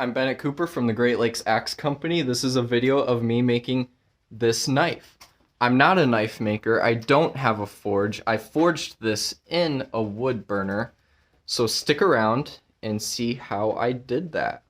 I'm Bennett Cooper from the Great Lakes Axe Company. This is a video of me making this knife. I'm not a knife maker. I don't have a forge. I forged this in a wood burner. So stick around and see how I did that.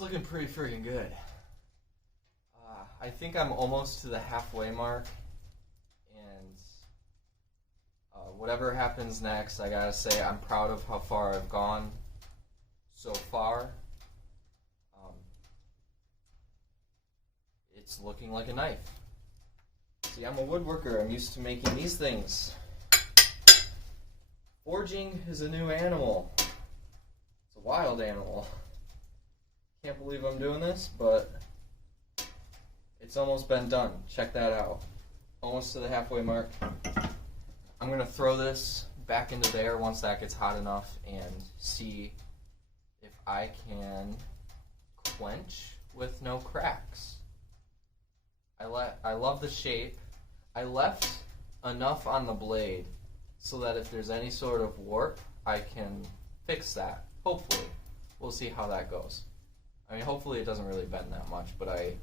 It's looking pretty freaking good. I think I'm almost to the halfway mark, and whatever happens next, I gotta say I'm proud of how far I've gone so far. It's looking like a knife. See, I'm a woodworker. I'm used to making these things. Forging is a new animal. It's a wild animal. Can't believe I'm doing this, but it's almost been done. Check that out. Almost to the halfway mark. I'm going to throw this back into there once that gets hot enough and see if I can quench with no cracks. I love the shape. I left enough on the blade so that if there's any sort of warp, I can fix that. Hopefully. We'll see how that goes. I mean, hopefully it doesn't really bend that much, but I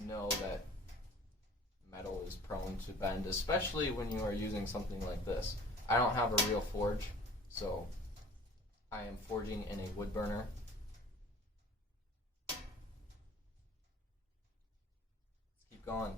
know that metal is prone to bend, especially when you are using something like this. I don't have a real forge, so I am forging in a wood burner. Let's keep going.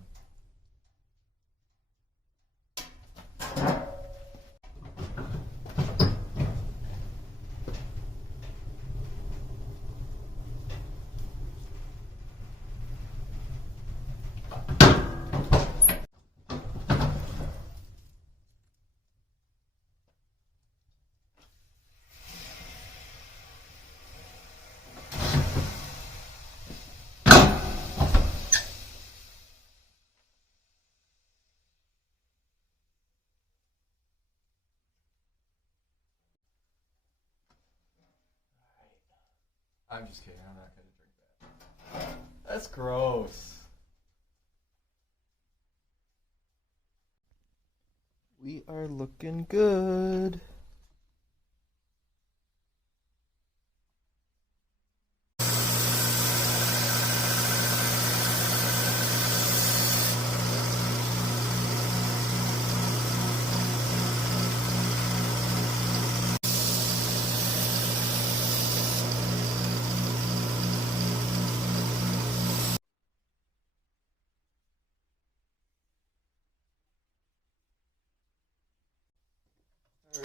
I'm just kidding, I'm not going to drink that. That's gross. We are looking good.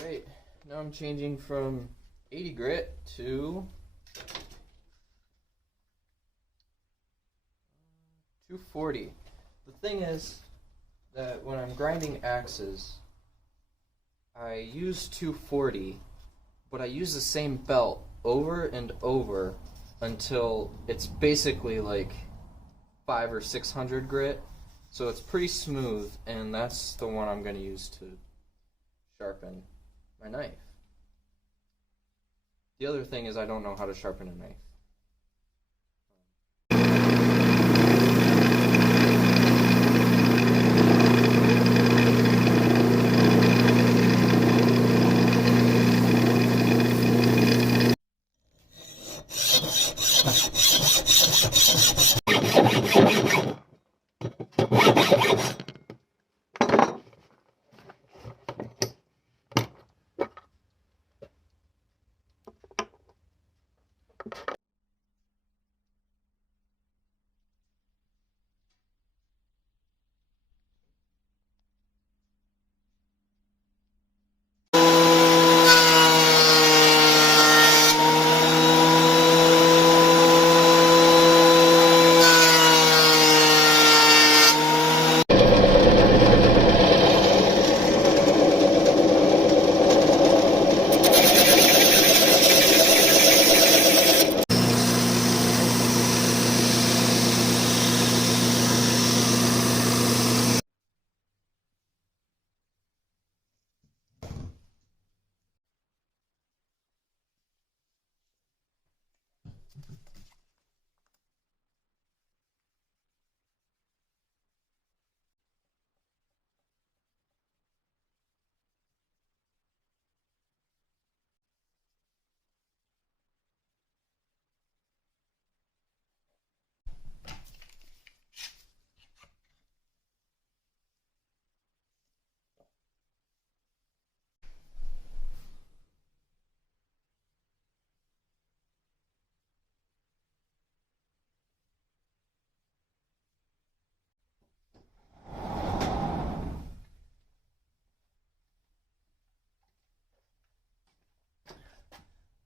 Alright, now I'm changing from 80 grit to 240. The thing is that when I'm grinding axes, I use 240, but I use the same belt over and over until it's basically like 500 or 600 grit. So it's pretty smooth, and that's the one I'm going to use to sharpen my knife. The other thing is I don't know how to sharpen a knife.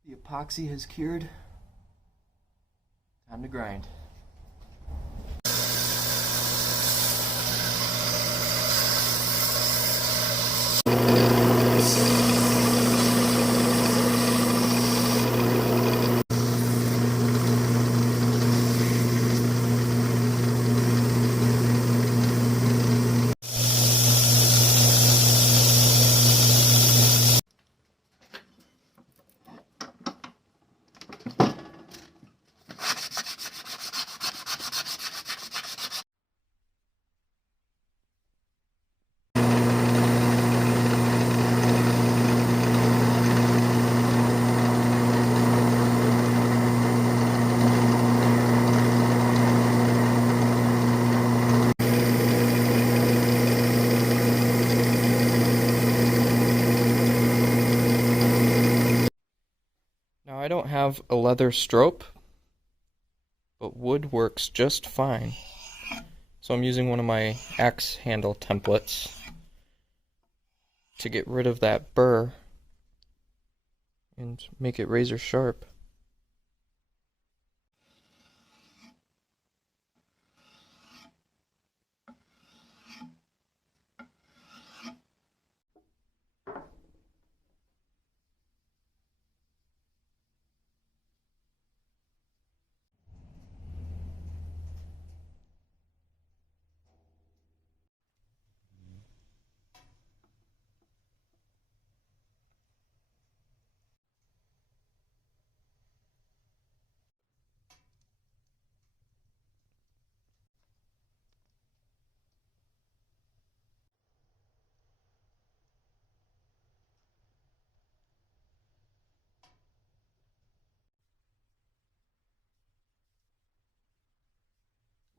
The epoxy has cured. Time to grind. Now I don't have a leather strobe, but wood works just fine. So I'm using one of my axe handle templates to get rid of that burr and make it razor sharp.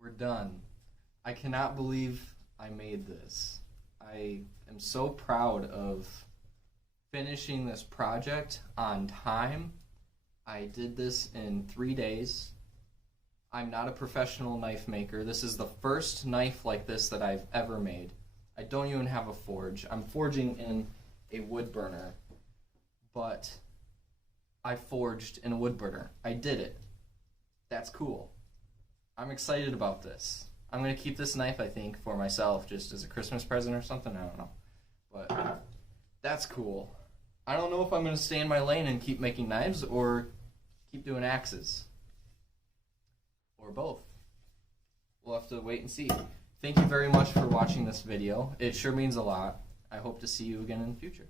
We're done. I cannot believe I made this. I am so proud of finishing this project on time. I did this in 3 days. I'm not a professional knife maker. This is the first knife like this that I've ever made. I don't even have a forge. I'm forging in a wood burner, but I forged in a wood burner. I did it. That's cool. I'm excited about this. I'm going to keep this knife, I think, for myself, just as a Christmas present or something. I don't know. But that's cool. I don't know if I'm going to stay in my lane and keep making knives or keep doing axes. Or both. We'll have to wait and see. Thank you very much for watching this video. It sure means a lot. I hope to see you again in the future.